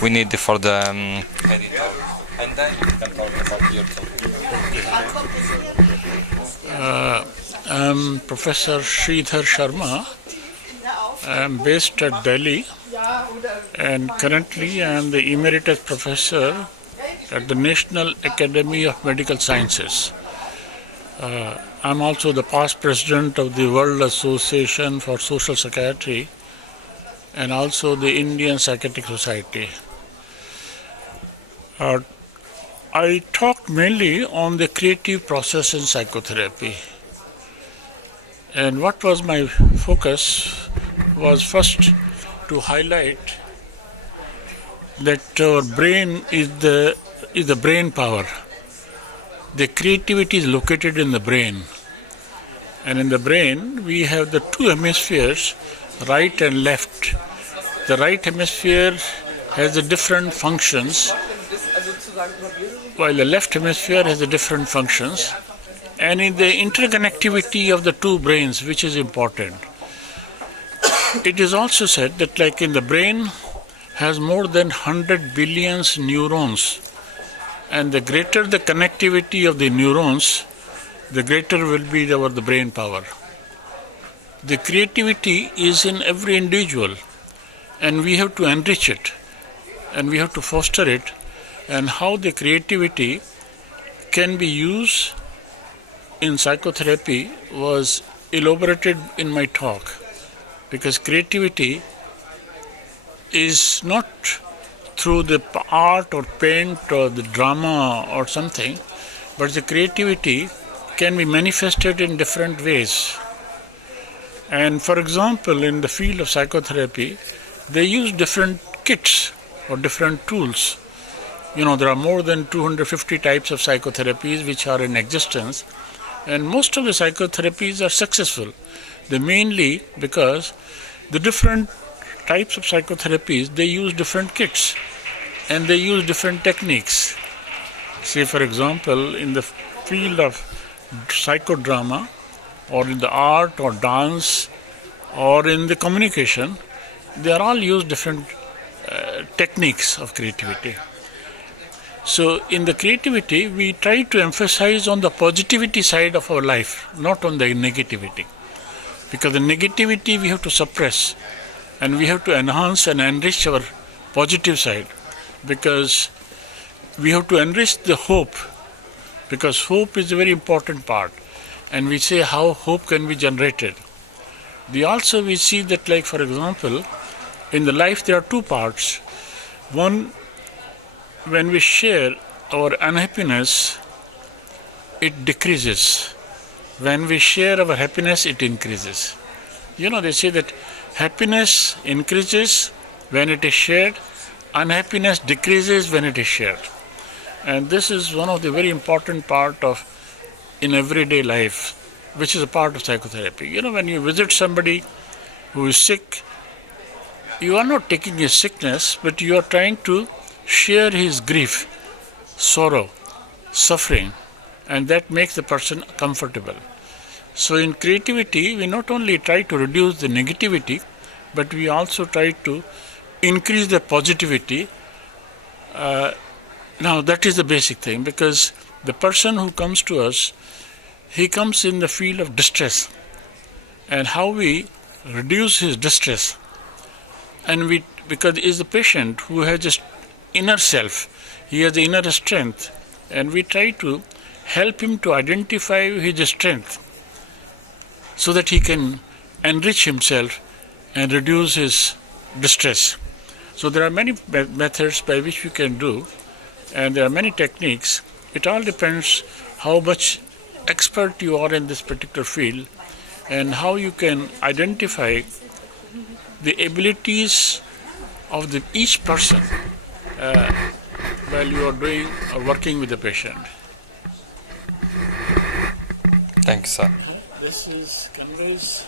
we need for the editor. And then you can talk about your topic. I'm Professor Sridhar Sharma. I'm based at Delhi, and currently I'm the Emeritus Professor at the National Academy of Medical Sciences. I'm also the past president of the World Association for Social Psychiatry and also the Indian Psychiatric Society. I talked mainly on the creative process in psychotherapy. And what was my focus was first to highlight that our brain is the brain power. The creativity is located in the brain. And in the brain, we have the two hemispheres, right and left. The right hemisphere has the different functions, while the left hemisphere has the different functions. And in the interconnectivity of the two brains, which is important, it is also said that like in the brain has more than 100 billion neurons. And the greater the connectivity of the neurons, the greater will be the brain power. The creativity is in every individual, and we have to enrich it, and we have to foster it, and how the creativity can be used in psychotherapy was elaborated in my talk, because creativity is not through the art or paint or the drama or something, but the creativity can be manifested in different ways. And for example, in the field of psychotherapy, they use different kits or different tools. You know, there are more than 250 types of psychotherapies which are in existence, and most of the psychotherapies are successful. They mainly because the different types of psychotherapies, they use different kits and they use different techniques. Say for example, in the field of psychodrama or in the art or dance or in the communication, they are all use different techniques of creativity. So in the creativity, we try to emphasize on the positivity side of our life, not on the negativity. Because the negativity we have to suppress, and we have to enhance and enrich our positive side, because we have to enrich the hope, because hope is a very important part. And we say how hope can be generated. We see that, like for example, in the life there are two parts. One, when we share our unhappiness, it decreases. When we share our happiness, it increases. You know, they say that happiness increases when it is shared, unhappiness decreases when it is shared. And this is one of the very important part of in everyday life, which is a part of psychotherapy. You know, when you visit somebody who is sick, you are not taking his sickness, but you are trying to share his grief, sorrow, suffering, and that makes the person comfortable. So in creativity, we not only try to reduce the negativity, but we also try to increase the positivity. Now that is the basic thing, because the person who comes to us, he comes in the field of distress, and how we reduce his distress, and because he is the patient who has just inner self, he has the inner strength, and we try to help him to identify his strength so that he can enrich himself and reduce his distress. So there are many methods by which we can do, and there are many techniques. It all depends how much expert you are in this particular field and how you can identify the abilities of each person while you are doing or working with the patient. Thanks, sir. This is conveys